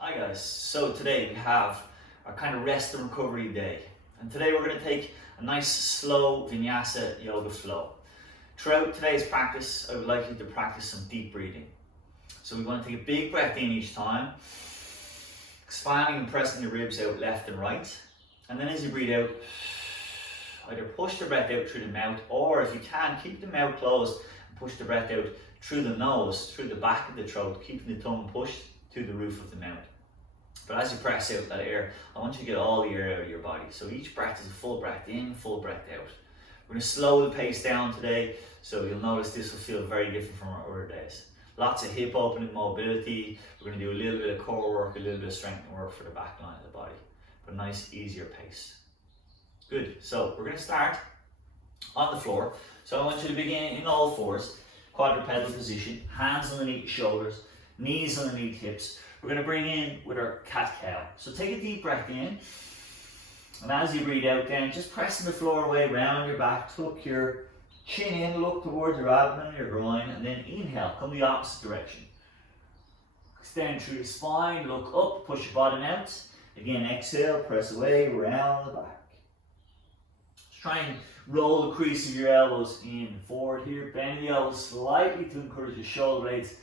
Hi guys, so today we have our kind of rest and recovery day, and today we're going to take a nice slow vinyasa yoga flow. Throughout today's practice I would like you to practice some deep breathing. So we want to take a big breath in each time, expanding and pressing your ribs out left and right, and then as you breathe out, either push the breath out through the mouth, or if you can, keep the mouth closed and push the breath out through the nose, through the back of the throat, keeping the tongue pushed to the roof of the mouth. But as you press out that air, I want you to get all the air out of your body. So each breath is a full breath in, full breath out. We're going to slow the pace down today, so you'll notice this will feel very different from our other days. Lots of hip opening mobility. We're going to do a little bit of core work, a little bit of strengthening work for the back line of the body. But a nice, easier pace. Good. So we're going to start on the floor. So I want you to begin in all fours, quadrupedal position, hands underneath your shoulders, knees underneath hips. We're going to bring in with our cat-cow. So take a deep breath in, and as you breathe out then, just pressing the floor away, round your back, tuck your chin in, look towards your abdomen, your groin, and then inhale, come the opposite direction. Extend through your spine, look up, push your bottom out. Again, exhale, press away, round the back. Just try and roll the crease of your elbows in and forward here. Bend the elbows slightly to encourage your shoulder blades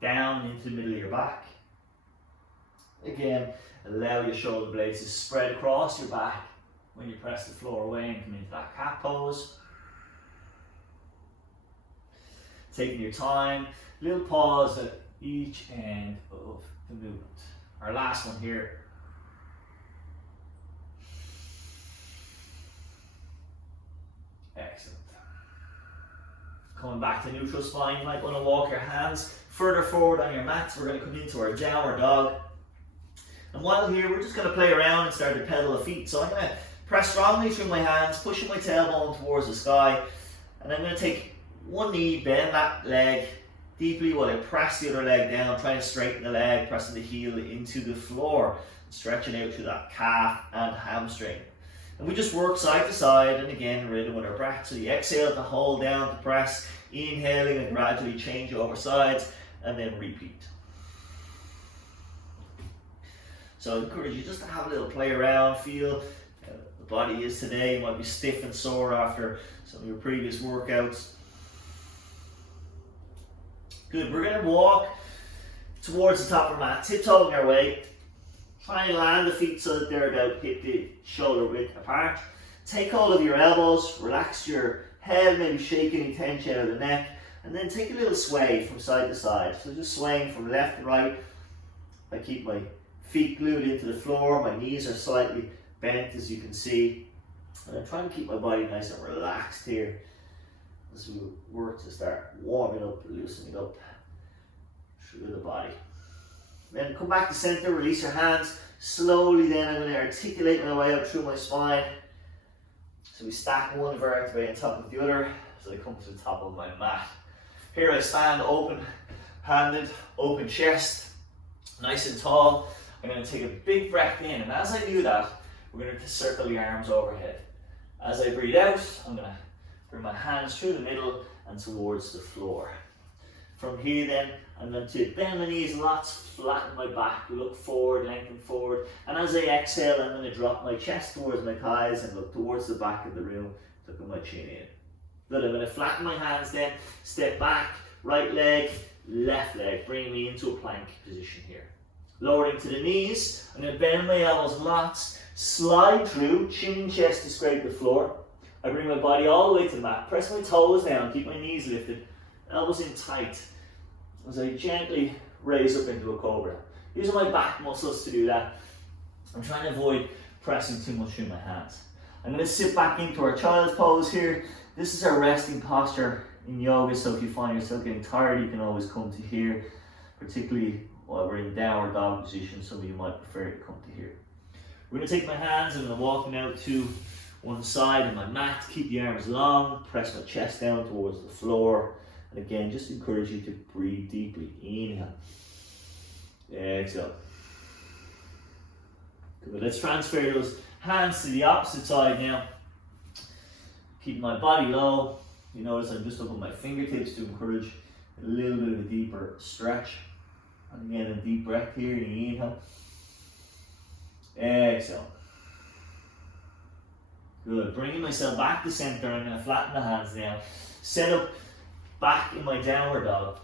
down into the middle of your back. Again, allow your shoulder blades to spread across your back when you press the floor away and come into that cat pose. Taking your time, little pause at each end of the movement. Our last one here. Excellent. Coming back to neutral spine, you might want to walk your hands further forward on your mats. We're going to come into our downward dog. And while here, we're just going to play around and start to pedal the feet. So I'm going to press strongly through my hands, pushing my tailbone towards the sky. And I'm going to take one knee, bend that leg deeply while I press the other leg down, trying to straighten the leg, pressing the heel into the floor, stretching out through that calf and hamstring. And we just work side to side, and again, rhythm with our breath. So you exhale to hold down to press, inhaling and gradually change over sides, and then repeat. So I encourage you just to have a little play around, feel the body is today. You might be stiff and sore after some of your previous workouts. Good, we're going to walk towards the top of our mat, tiptoeing our way. Try and land the feet so that they're about hip to shoulder width apart. Take hold of your elbows, relax your head, maybe shake any tension out of the neck, and then take a little sway from side to side. So just swaying from left and right. I keep my feet glued into the floor, my knees are slightly bent as you can see. And I'm trying to keep my body nice and relaxed here as we work to start warming up, loosening up through the body. Then come back to center, release your hands. Slowly then I'm going to articulate my way up through my spine. So we stack one vertebrae on top of the other as I come to the top of my mat. Here I stand open-handed, open chest, nice and tall. I'm going to take a big breath in, and as I do that, we're going to circle the arms overhead. As I breathe out, I'm going to bring my hands through the middle and towards the floor. From here then, I'm going to bend my knees lots, flatten my back, look forward, lengthen forward. And as I exhale, I'm going to drop my chest towards my thighs and look towards the back of the room, tucking my chin in. Good, I'm going to flatten my hands then, step back, right leg, left leg, bringing me into a plank position here. Lowering to the knees, I'm going to bend my elbows lots, slide through, chin and chest to scrape the floor. I bring my body all the way to the mat, press my toes down, keep my knees lifted, elbows in tight, as I gently raise up into a cobra. Using my back muscles to do that. I'm trying to avoid pressing too much through my hands. I'm going to sit back into our child's pose here. This is our resting posture in yoga, so if you find yourself getting tired, you can always come to here, particularly while we're in downward dog position. Some of you might prefer to come to here. We're going to take my hands and I'm going to walk them out to one side of my mat, keep the arms long, press my chest down towards the floor. And again, just encourage you to breathe deeply. Inhale. Exhale. Good. Let's transfer those hands to the opposite side now. Keep my body low. You notice I'm just up on my fingertips to encourage a little bit of a deeper stretch. And again, a deep breath here, inhale. Exhale. Good. Bringing myself back to center. I'm going to flatten the hands now. Set up back in my downward dog.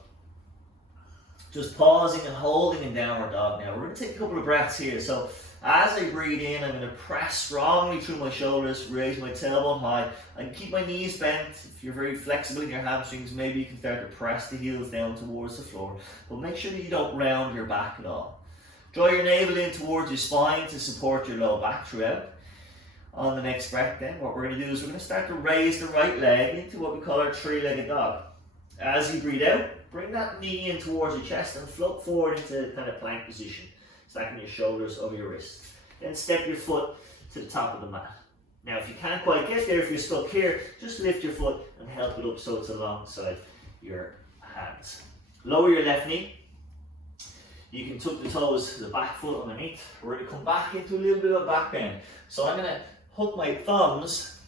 Just pausing and holding in downward dog now. We're going to take a couple of breaths here. So as I breathe in, I'm going to press strongly through my shoulders, raise my tailbone high. I can keep my knees bent. If you're very flexible in your hamstrings, maybe you can start to press the heels down towards the floor. But make sure that you don't round your back at all. Draw your navel in towards your spine to support your low back throughout. On the next breath then, what we're going to do is we're going to start to raise the right leg into what we call our three-legged dog. As you breathe out, bring that knee in towards your chest and float forward into kind of plank position, stacking your shoulders over your wrists. Then step your foot to the top of the mat. Now if you can't quite get there, if you're stuck here, just lift your foot and help it up so it's alongside your hands. Lower your left knee. You can tuck the toes to the back foot underneath. We're going to come back into a little bit of back bend. So I'm going to hook my thumbs,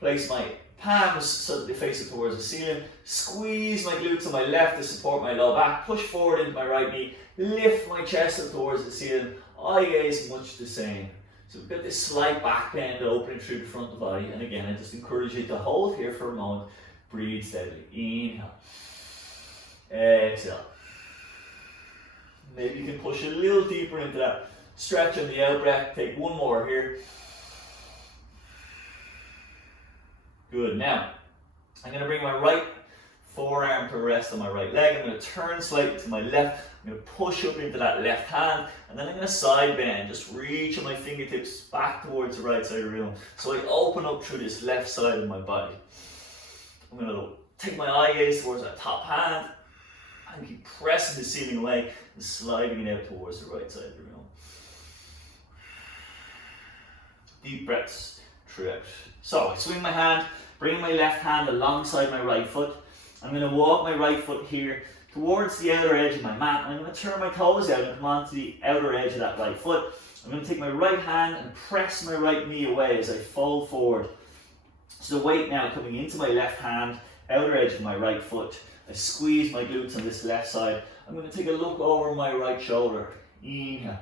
place my palms so that they face it towards the ceiling, squeeze my glutes on my left to support my low back, push forward into my right knee, lift my chest up towards the ceiling, eye gaze much the same. So we've got this slight back bend opening through the front of the body, and again I just encourage you to hold here for a moment, breathe steadily, inhale, exhale. Maybe you can push a little deeper into that stretch on the out breath, take one more here. Good. Now, I'm going to bring my right forearm to rest on my right leg. I'm going to turn slightly to my left. I'm going to push up into that left hand. And then I'm going to side bend. Just reaching my fingertips back towards the right side of the room. So I open up through this left side of my body. I'm going to take my eye gaze towards that top hand. And keep pressing the ceiling away and sliding it out towards the right side of the room. Deep breaths throughout. So I swing my hand, bring my left hand alongside my right foot. I'm going to walk my right foot here towards the outer edge of my mat. I'm going to turn my toes out and come onto the outer edge of that right foot. I'm going to take my right hand and press my right knee away as I fold forward. So the weight now coming into my left hand, outer edge of my right foot. I squeeze my glutes on this left side. I'm going to take a look over my right shoulder. Inhale.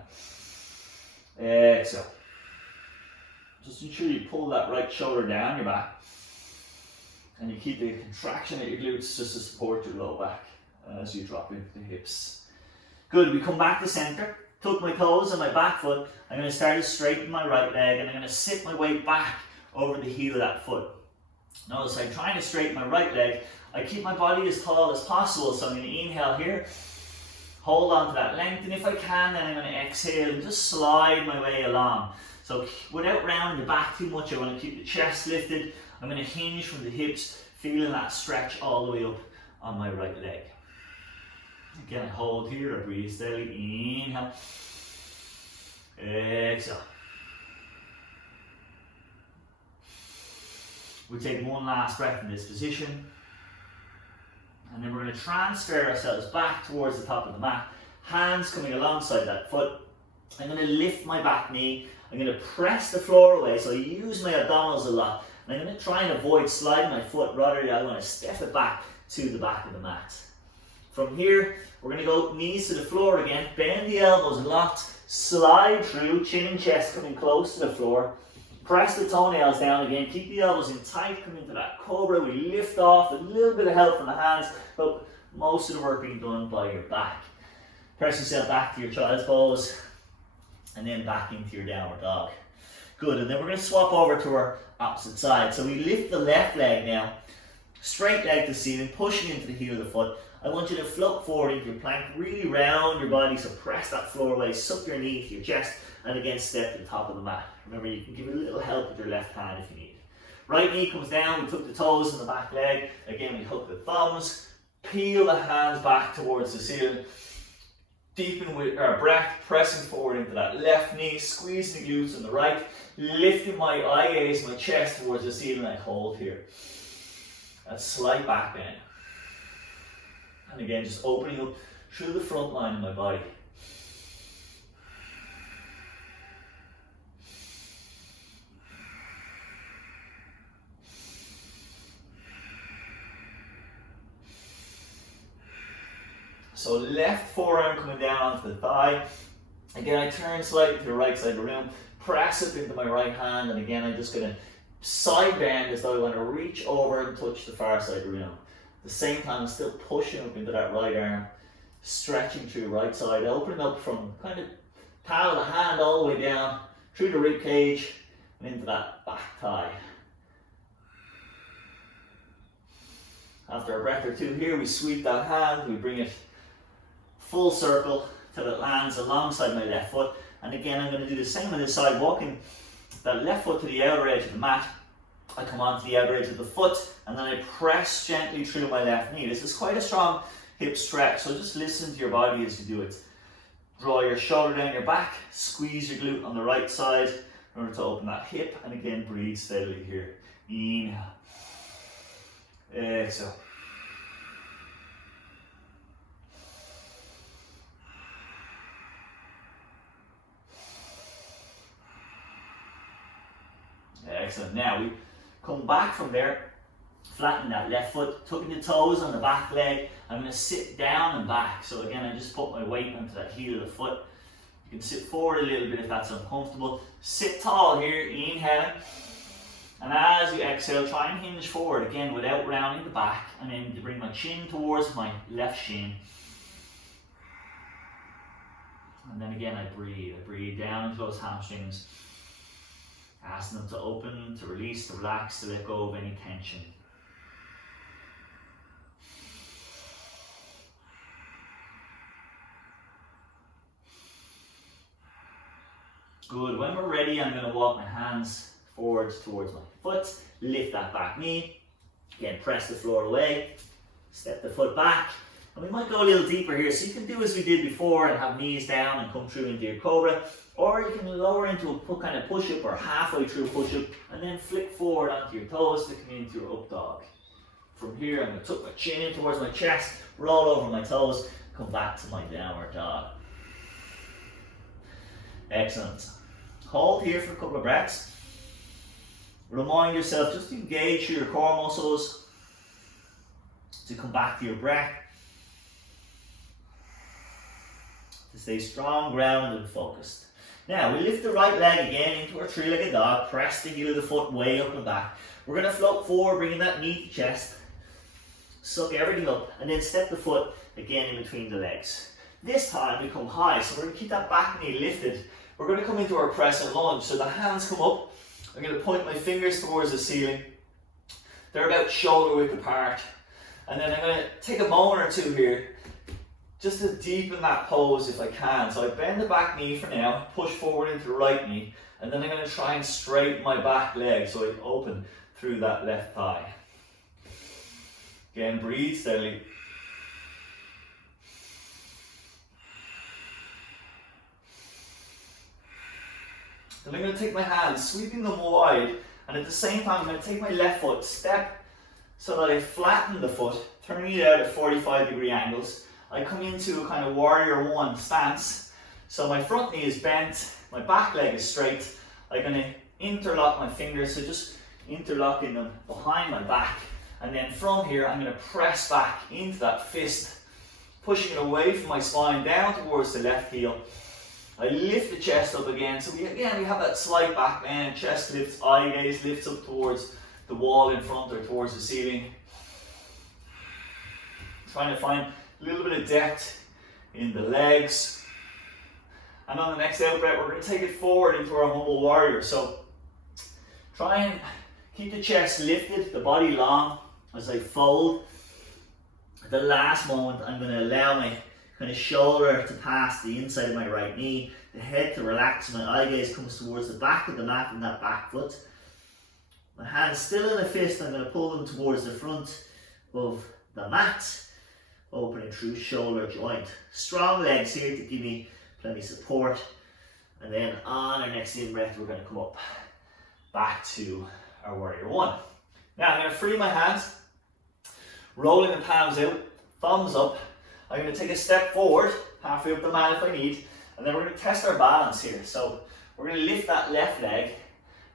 Exhale. Just ensure you pull that right shoulder down your back. And you keep the contraction at your glutes just to support your low back as you drop into the hips. Good, we come back to center. Tuck my toes on my back foot. I'm going to start to straighten my right leg and I'm going to sit my weight back over the heel of that foot. Notice I'm trying to straighten my right leg. I keep my body as tall as possible, so I'm going to inhale here. Hold on to that length, and if I can, then I'm going to exhale and just slide my way along. So without rounding the back too much, I want to keep the chest lifted. I'm going to hinge from the hips, feeling that stretch all the way up on my right leg. Again, I hold here, I breathe steadily. Inhale. Exhale. We take one last breath in this position. And then we're going to transfer ourselves back towards the top of the mat. Hands coming alongside that foot. I'm going to lift my back knee. I'm going to press the floor away, so I use my abdominals a lot. And I'm going to try and avoid sliding my foot, rather I want to step it back to the back of the mat. From here, we're going to go knees to the floor again, bend the elbows a lot, slide through, chin and chest coming close to the floor. Press the toenails down again, keep the elbows in tight, come into that cobra, we lift off, a little bit of help from the hands, but most of the work being done by your back. Press yourself back to your child's pose, and then back into your downward dog. Good, and then we're going to swap over to our opposite side. So we lift the left leg now, straight leg to ceiling, pushing into the heel of the foot. I want you to float forward into your plank, really round your body, so press that floor away, suck your knee to your chest, and again step to the top of the mat. Remember, you can give it a little help with your left hand if you need it. Right knee comes down, we tuck the toes in the back leg. Again, we hook the thumbs, peel the hands back towards the ceiling. Deepen with our breath, pressing forward into that left knee, squeezing the glutes on the right, lifting my eye gaze, my chest towards the ceiling. I hold here. That slight back bend. And again, just opening up through the front line of my body. So left forearm coming down onto the thigh. Again, I turn slightly to the right side of the room, press up into my right hand, and again, I'm just going to side bend as though I want to reach over and touch the far side of the room. At the same time, I'm still pushing up into that right arm, stretching through the right side, opening up from kind of palm of the hand all the way down through the rib cage and into that back thigh. After a breath or two here, we sweep that hand, we bring it full circle till it lands alongside my left foot. And again, I'm going to do the same on this side, walking that left foot to the outer edge of the mat. I come onto the outer edge of the foot, and then I press gently through my left knee. This is quite a strong hip stretch, so just listen to your body as you do it. Draw your shoulder down your back, squeeze your glute on the right side in order to open that hip, and again, breathe steadily here. Inhale. Exhale. Excellent. Now we come back from there, flatten that left foot, tucking the toes on the back leg. I'm going to sit down and back. So again, I just put my weight onto that heel of the foot. You can sit forward a little bit if that's uncomfortable. Sit tall here, inhaling. And as you exhale, try and hinge forward again without rounding the back. And then to bring my chin towards my left shin. And then again, I breathe down into those hamstrings. Ask them to open, to release, to relax, to let go of any tension. Good. When we're ready, I'm going to walk my hands forward towards my foot, lift that back knee, again press the floor away, step the foot back, and we might go a little deeper here, so you can do as we did before and have knees down and come through into your cobra, or you can lower into a kind of push-up or halfway through a push-up and then flick forward onto your toes to come into your up dog. From here, I'm going to tuck my chin in towards my chest, roll over my toes, come back to my downward dog. Excellent. Hold here for a couple of breaths. Remind yourself just to engage your core muscles, to come back to your breath, to stay strong, grounded and focused. Now we lift the right leg again into our three-legged dog, press the heel of the foot way up and back. We're going to float forward, bringing that knee to chest, suck everything up, and then step the foot again in between the legs. This time we come high, so we're going to keep that back knee lifted. We're going to come into our press and lunge, so the hands come up. I'm going to point my fingers towards the ceiling. They're about shoulder width apart. And then I'm going to take a moment or two here just to deepen that pose if I can. So I bend the back knee for now, push forward into the right knee, and then I'm going to try and straighten my back leg so I open through that left thigh. Again, breathe steadily. Then I'm going to take my hands, sweeping them wide, and at the same time I'm going to take my left foot, step so that I flatten the foot, turning it out at 45-degree angles. I come into a kind of warrior one stance. So my front knee is bent, my back leg is straight. I'm going to interlock my fingers, so just interlocking them behind my back. And then from here, I'm going to press back into that fist, pushing it away from my spine down towards the left heel. I lift the chest up again, so we have that slight back bend, chest lifts, eye gaze lifts up towards the wall in front or towards the ceiling. Trying to find a little bit of depth in the legs. And on the next out breath, we're going to take it forward into our humble warrior. So try and keep the chest lifted, the body long as I fold. At the last moment, I'm going to allow my kind of shoulder to pass the inside of my right knee, the head to relax, my eye gaze comes towards the back of the mat and that back foot. My hands still in a fist, I'm going to pull them towards the front of the mat, opening through shoulder joint. Strong legs here to give me plenty of support. And then on our next in breath, we're going to come up back to our warrior one. Now I'm going to free my hands, rolling the palms out, thumbs up. I'm going to take a step forward, halfway up the mat if I need, and then we're going to test our balance here. So we're going to lift that left leg,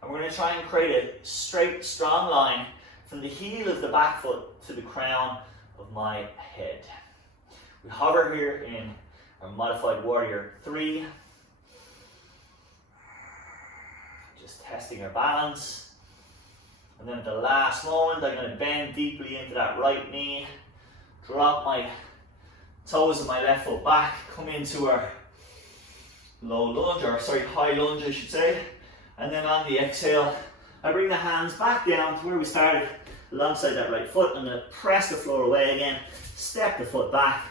and we're going to try and create a straight, strong line from the heel of the back foot to the crown of my head. We hover here in our modified warrior 3. Just testing our balance. And then at the last moment, I'm going to bend deeply into that right knee, drop my toes of my left foot back, come into our low lunge, or sorry, high lunge I should say. And then on the exhale, I bring the hands back down to where we started, alongside that right foot. I'm going to press the floor away again, step the foot back.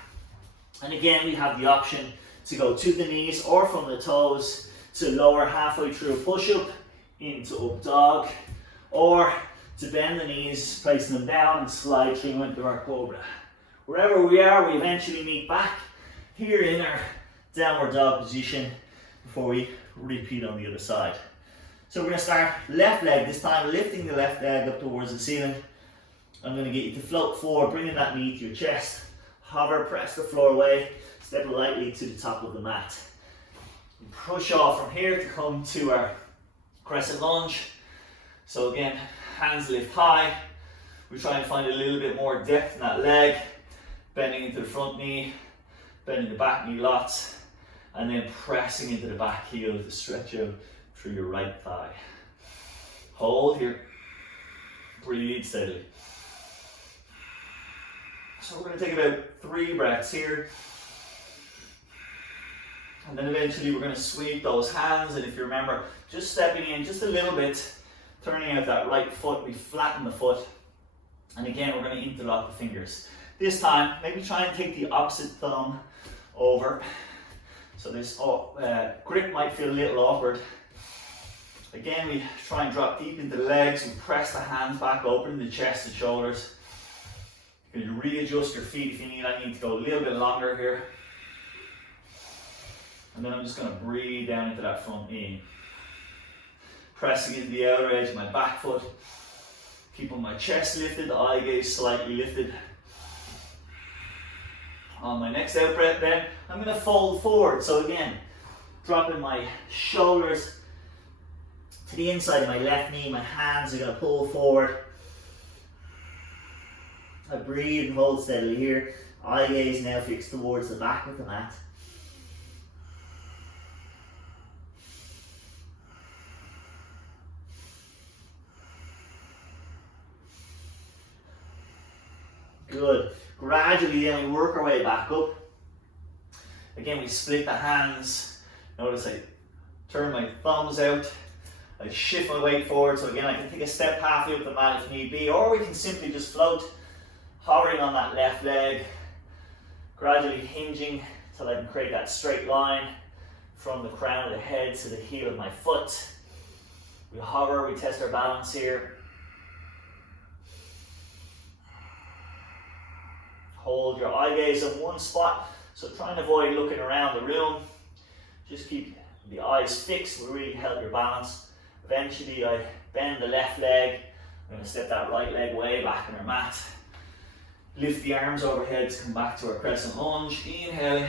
And again, we have the option to go to the knees or from the toes to lower halfway through a push-up into up dog, or to bend the knees, placing them down and slide through into our cobra. Wherever we are, we eventually meet back here in our downward dog position before we repeat on the other side. So we're going to start left leg this time, lifting the left leg up towards the ceiling. I'm going to get you to float forward, bringing that knee to your chest. Hover, press the floor away, step lightly to the top of the mat. Push off from here to come to our crescent lunge. So again, hands lift high. We try and find a little bit more depth in that leg, bending into the front knee, bending the back knee lots, and then pressing into the back heel to stretch out through your right thigh. Hold here, breathe steadily. So we're going to take about 3 breaths here. And then eventually we're going to sweep those hands, and if you remember, just stepping in just a little bit, turning out that right foot, we flatten the foot. And again, we're going to interlock the fingers. This time, maybe try and take the opposite thumb over. So this grip might feel a little awkward. Again, we try and drop deep into the legs and press the hands back open, the chest and shoulders. You can readjust your feet if you need. I need to go a little bit longer here. And then I'm just going to breathe down into that front knee. Pressing into the outer edge of my back foot. Keeping my chest lifted, the eye gaze slightly lifted. On my next out breath then, I'm going to fold forward. So again, dropping my shoulders to the inside of my left knee. My hands are going to pull forward. I breathe and hold steadily here. Eye gaze now fixed towards the back of the mat. Good. Gradually then we work our way back up. Again, we split the hands. Notice I turn my thumbs out. I shift my weight forward. So again, I can take a step halfway up the mat if need be, or we can simply just float, hovering on that left leg, gradually hinging till I can create that straight line from the crown of the head to the heel of my foot. We hover, we test our balance here. Hold your eye gaze in one spot, so try and avoid looking around the room. Just keep the eyes fixed will really help your balance. Eventually I bend the left leg. I'm going to step that right leg way back on our mat. Lift the arms overhead to come back to our crescent lunge. Inhale,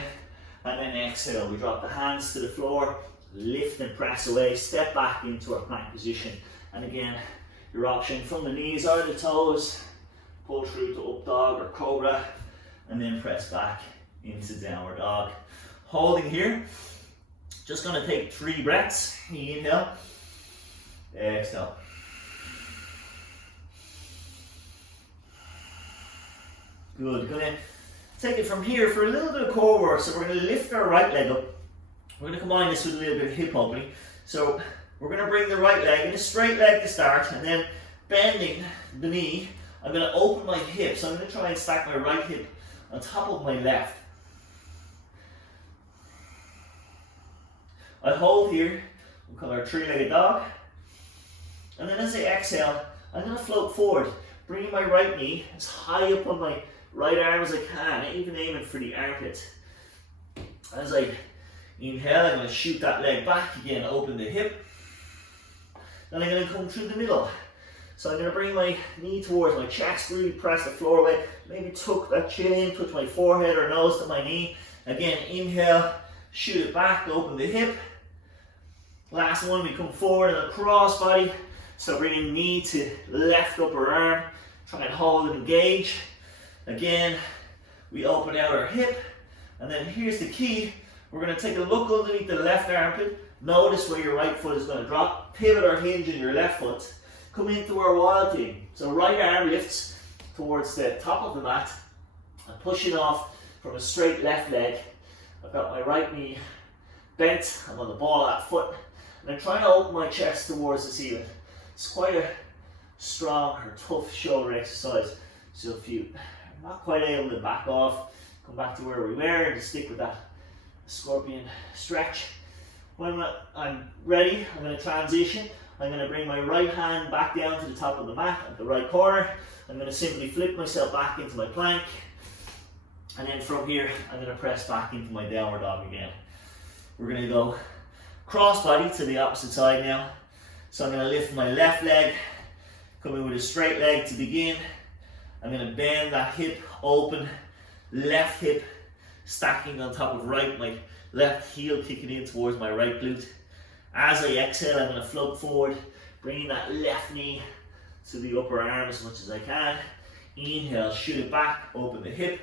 and then exhale. We drop the hands to the floor, lift and press away, step back into our plank position. And again, your option from the knees or the toes, pull through to up dog or cobra, and then press back into downward dog. Holding here, just going to take 3 breaths. Inhale, exhale. Good. Going to take it from here for a little bit of core work. So we're going to lift our right leg up. We're going to combine this with a little bit of hip opening. So we're going to bring the right leg in a straight leg to start, and then bending the knee, I'm going to open my hip. So I'm going to try and stack my right hip on top of my left. I hold here. We'll call our 3-legged dog. And then as I exhale, I'm going to float forward, bringing my right knee as high up on my right arm as I can, even aiming for the armpit. As I inhale, I'm going to shoot that leg back again, open the hip. Then I'm going to come through the middle. So I'm going to bring my knee towards my chest, really press the floor away, maybe tuck that chin in, touch my forehead or nose to my knee. Again, inhale, shoot it back, open the hip. Last one, we come forward in a cross body. So bringing knee to left upper arm, try and hold and engage. Again, we open out our hip, And then here's the key. We're going to take a look underneath the left armpit. Notice where your right foot is going to drop. Pivot or hinge in your left foot. Come into our wild thing. So right arm lifts towards the top of the mat. I'm pushing off from a straight left leg. I've got my right knee bent. I'm on the ball of that foot. And I'm trying to open my chest towards the ceiling. It's quite a strong or tough shoulder exercise. So if you're not quite able to back off, come back to where we were and just stick with that scorpion stretch. When I'm ready, I'm going to transition. I'm going to bring my right hand back down to the top of the mat at the right corner. I'm going to simply flip myself back into my plank. And then from here, I'm going to press back into my downward dog again. We're going to go cross body to the opposite side now. So I'm going to lift my left leg, come in with a straight leg to begin. I'm going to bend that hip open, left hip stacking on top of right, my left heel kicking in towards my right glute. As I exhale, I'm going to float forward, bringing that left knee to the upper arm as much as I can. Inhale, shoot it back, open the hip.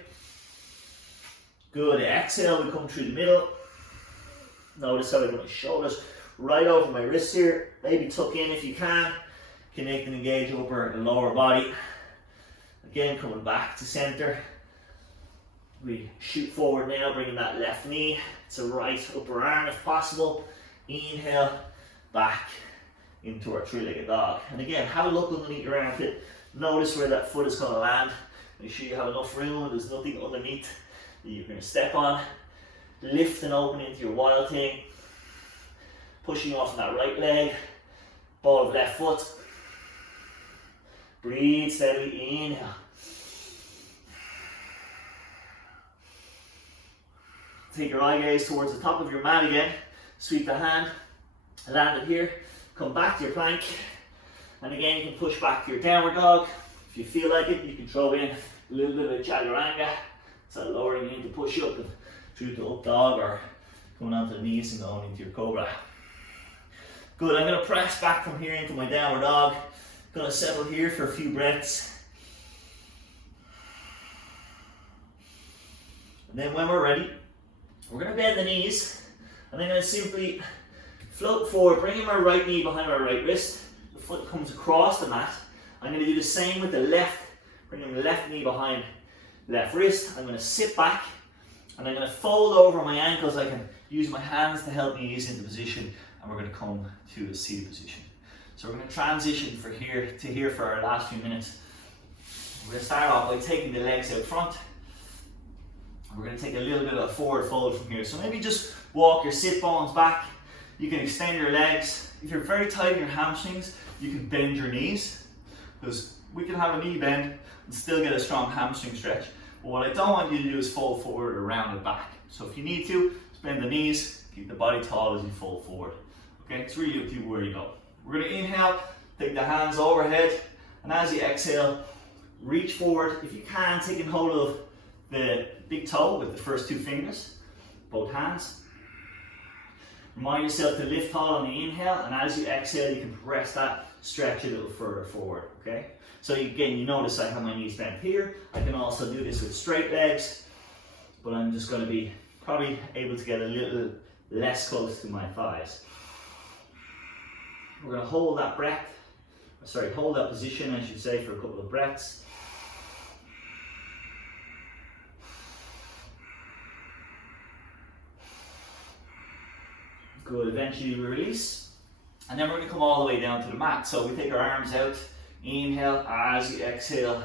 Good, exhale, we come through the middle. Notice how I put my shoulders right over my wrists here. Maybe tuck in if you can. Connect and engage upper and lower body. Again, coming back to center. We shoot forward now, bringing that left knee to right upper arm if possible. Inhale, back into our three-legged dog. And again, have a look underneath your armpit. Notice where that foot is going to land. Make sure you have enough room and there's nothing underneath that you're going to step on. Lift and open into your wild thing. Pushing off that right leg. Ball of left foot. Breathe steadily. Inhale. Take your eye gaze towards the top of your mat again. Sweep the hand. Land it here. Come back to your plank. And again, you can push back to your downward dog. If you feel like it, you can throw in a little bit of chaturanga. So lowering into push up and through to up dog, or coming onto the knees and going into your cobra. Good, I'm going to press back from here into my downward dog. Going to settle here for a few breaths. And then when we're ready, we're going to bend the knees. And I'm going to simply float forward, bringing my right knee behind my right wrist. The foot comes across the mat. I'm going to do the same with the left, bringing the left knee behind left wrist. I'm going to sit back and I'm going to fold over my ankles. I can use my hands to help me ease into position, and we're going to come to a seated position. So we're going to transition from here to here for our last few minutes. We're going to start off by taking the legs out front. We're going to take a little bit of a forward fold from here. So maybe just walk your sit bones back. You can extend your legs. If you're very tight in your hamstrings, you can bend your knees, because we can have a knee bend and still get a strong hamstring stretch. But what I don't want you to do is fold forward or round it back. So if you need to, just bend the knees, keep the body tall as you fold forward. Okay, it's really up to you where you go. We're going to inhale, take the hands overhead, and as you exhale, reach forward. If you can, taking hold of the big toe with the first two fingers, both hands. Remind yourself to lift tall on the inhale, and as you exhale, you can press that, stretch a little further forward, okay? So again, you notice I have my knees bent here. I can also do this with straight legs, but I'm just going to be probably able to get a little less close to my thighs. We're going to hold that hold that position, I should say, for a couple of breaths. Good, eventually we release. And then we're going to come all the way down to the mat. So we take our arms out, inhale, as you exhale,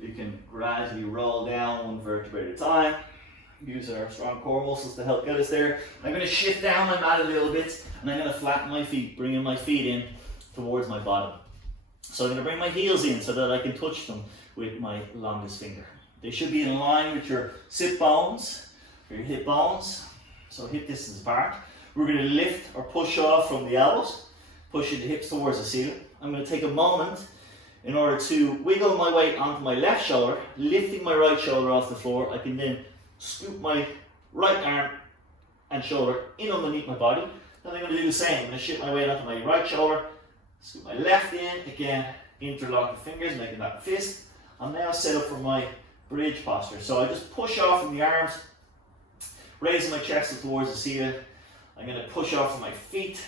you can gradually roll down one vertebrae at a time, using our strong core muscles to help get us there. I'm going to shift down my mat a little bit, and I'm going to flatten my feet, bringing my feet in towards my bottom. So I'm going to bring my heels in so that I can touch them with my longest finger. They should be in line with your sit bones, or your hip bones, so hip distance apart. We're going to lift or push off from the elbows, pushing the hips towards the ceiling. I'm going to take a moment in order to wiggle my weight onto my left shoulder, lifting my right shoulder off the floor. I can then scoop my right arm and shoulder in underneath my body. Then I'm going to do the same. I'm going to shift my weight onto my right shoulder, scoop my left in, again, interlock the fingers, making that fist. I'm now set up for my bridge posture. So I just push off from the arms, raising my chest up towards the ceiling. I'm going to push off of my feet,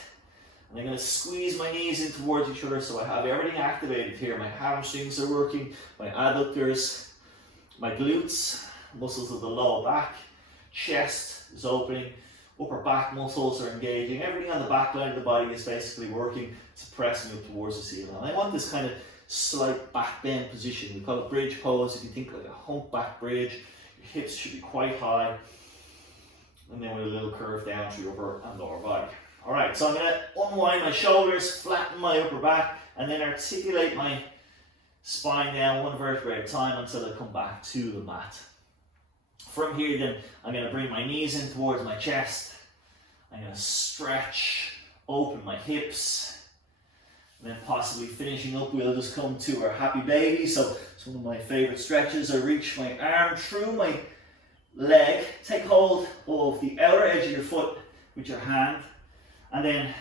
and I'm going to squeeze my knees in towards each other so I have everything activated here. My hamstrings are working, my adductors, my glutes, muscles of the lower back, chest is opening, upper back muscles are engaging. Everything on the back line of the body is basically working to press me up towards the ceiling. And I want this kind of slight back bend position. We call it bridge pose. If you think like a humpback bridge, your hips should be quite high, and then with a little curve down through your upper and lower body. All right, so I'm going to unwind my shoulders, flatten my upper back, and then articulate my spine down one vertebrae at a time until I come back to the mat. From here then, I'm going to bring my knees in towards my chest. I'm going to stretch, open my hips, and then possibly finishing up, we'll just come to our happy baby. So it's one of my favorite stretches. I reach my arm through my leg, take hold of the outer edge of your foot with your hand, and then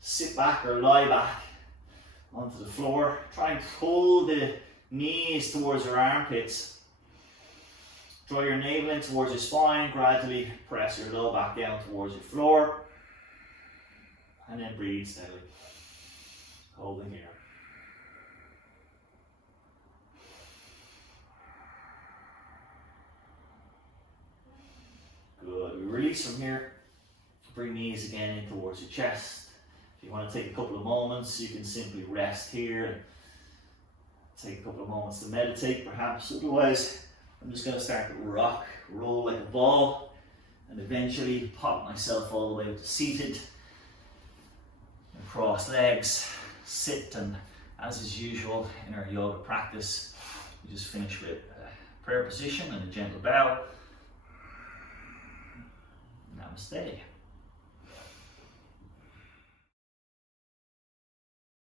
sit back or lie back onto the floor. Try and pull the knees towards your armpits. Draw your navel in towards your spine, gradually press your low back down towards your floor, and then breathe steadily. Holding here. Good. We release from here. Bring knees again in towards your chest. If you want to take a couple of moments, you can simply rest here and take a couple of moments to meditate perhaps. Otherwise, I'm just going to start to rock, roll like a ball, and eventually pop myself all the way up to seated. And cross legs, sit, and as is usual in our yoga practice, we just finish with a prayer position and a gentle bow. Namaste.